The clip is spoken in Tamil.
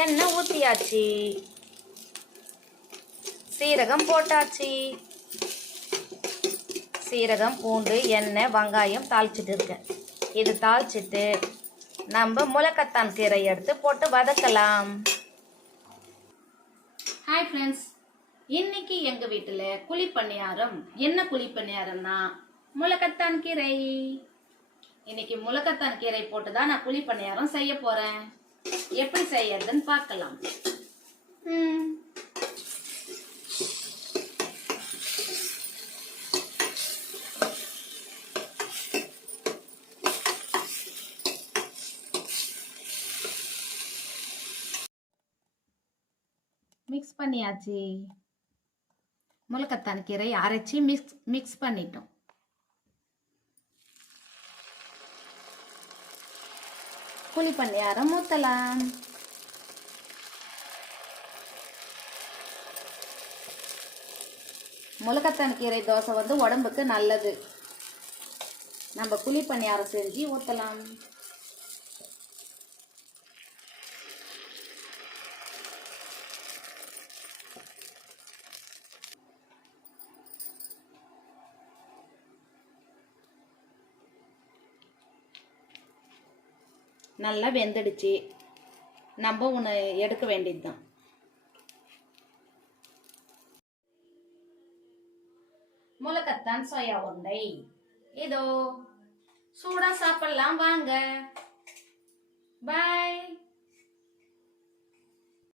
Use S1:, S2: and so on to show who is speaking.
S1: எண்ணெய் ஊற்றியாச்சு சீரகம் போட்டாச்சு. சீரகம் பூண்டு எண்ணெய் வெங்காயம் தாளிச்சிட்டு இருக்கேன். இது தாளிச்சிட்டு நம்ம முளக்கத்தான் கீரை எடுத்து போட்டு வதக்கலாம். ஹாய் ஃப்ரெண்ட்ஸ் இன்னைக்கு எங்க வீட்டுல குழிப்பணியாரம். என்ன குழிப்பணியாரம்னா முளக்கத்தான் கீரை. இன்னைக்கு முளக்கத்தான் கீரை போட்டு தான் நான் குழிப்பணியாரம் செய்ய போறேன். எப்படி செய்யறதுன்னு பார்க்கலாம் ம் மிக்ஸ் பண்ணியாச்சு முளக்கத்தான் கீரை அரைச்சி மிக்ஸ் மிக்ஸ் பண்ணிட்டோம் புளி பணியாரம் ஊற்றலாம் முளக்கத்தான் கீரை தோசை வந்து உடம்புக்கு நல்லது. நம்ம புளி பணியாரம் செஞ்சு ஊற்றலாம் நல்லா வெந்துடுச்சு. நம்ம ஒன்று எடுக்க வேண்டியது தான் முளக்கத்தான் சோயா உருண்டை. இதோ சூடா சாப்பிடலாம் வாங்க.